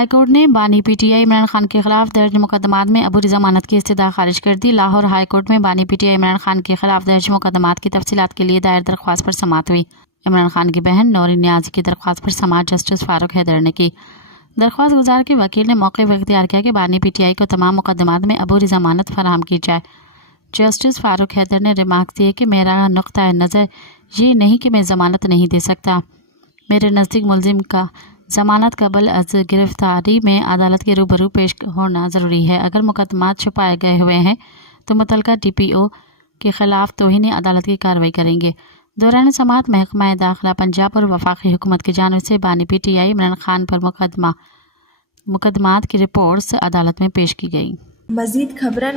High court نے بانی P T I Imran Khan کے خلاف درج مقدمات میں عبوری ضمانت کی استدعا خارج کر دی۔ لاہور ہائی کورٹ میں بانی P T I Imran Khan کے خلاف درج مقدمات کی تفصیلات کے لیے دائر درخواست پر سماعت ہوئی۔ عمران خان کی بہن نورین نیازی کی درخواست پر سماعت جسٹس فاروق حیدر نے کی۔ درخواست گزار کے وکیل نے موقف اختیار کیا کہ بانی پی ٹی آئی کو تمام مقدمات میں عبوری ضمانت فراہم کی جائے۔ جسٹس فاروق حیدر نے ریمارکس دیے کہ میرا نقطۂ نظر یہ نہیں کہ میں ضمانت نہیں دے سکتا۔ میرے نزدیک ملزم کا ضمانت قبل از گرفتاری میں عدالت کے روبرو پیش ہونا ضروری ہے۔ اگر مقدمات چھپائے گئے ہوئے ہیں تو متعلقہ ڈی پی او کے خلاف توہین عدالت کی کارروائی کریں گے۔ دوران سماعت محکمہ داخلہ پنجاب اور وفاقی حکومت کی جانب سے بانی P T I Imran Khan پر مقدمات کی رپورٹس عدالت میں پیش کی گئی۔ مزید خبرن